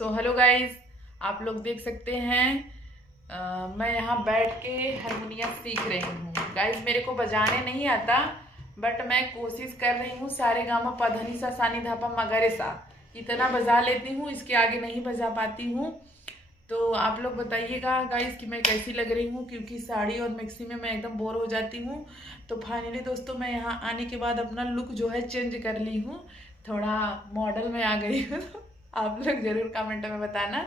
Hello guys, आप लोग देख सकते हैं मैं यहाँ बैठ के हारमोनियम सीख रही हूँ। गाइस, मेरे को बजाने नहीं आता, बट मैं कोशिश कर रही हूँ। सारे गामा पधनी सा सानी धापा मगरे सा इतना बजा लेती हूँ, इसके आगे नहीं बजा पाती हूँ। तो आप लोग बताइएगा गाइस कि मैं कैसी लग रही हूँ, क्योंकि साड़ी और मिक्सी में मैं एकदम बोर हो जाती हूँ। तो फाइनली दोस्तों, मैं यहाँ आने के बाद अपना लुक जो है चेंज कर ली हूँ, थोड़ा मॉडल में आ गई हूँ। तो आप लोग जरूर कमेंट में बताना।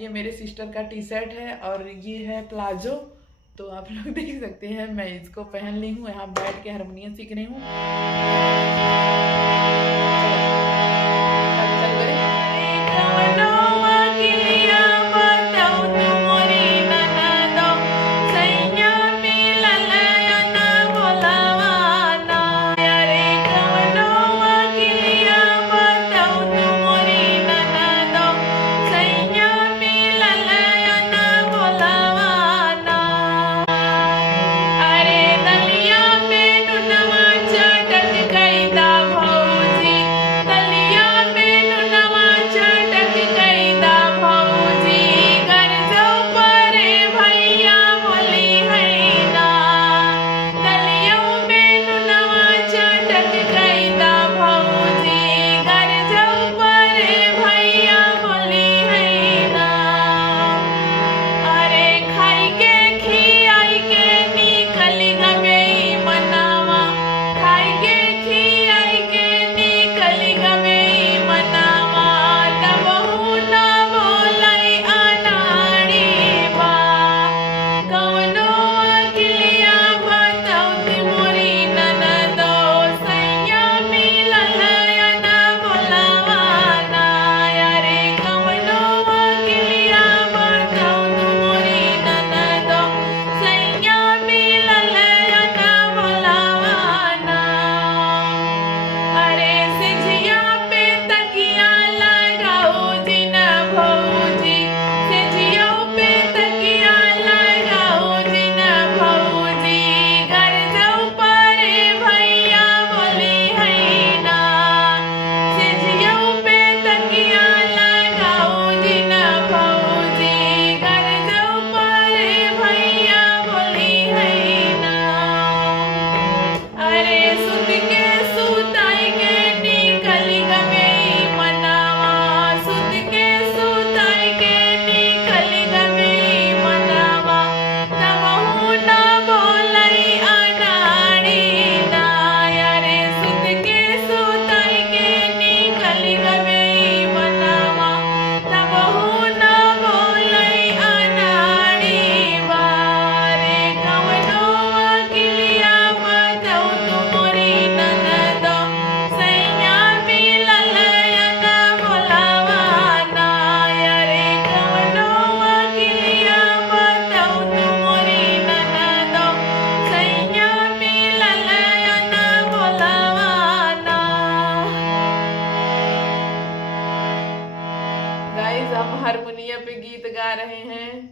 ये मेरे सिस्टर का टी शर्ट है और ये है प्लाजो। तो आप लोग देख सकते हैं, मैं इसको पहन ली हूँ, यहाँ बैठ के हारमोनियम सीख रही हूँ। गाइस, हम हारमोनियम पे गीत गा रहे हैं।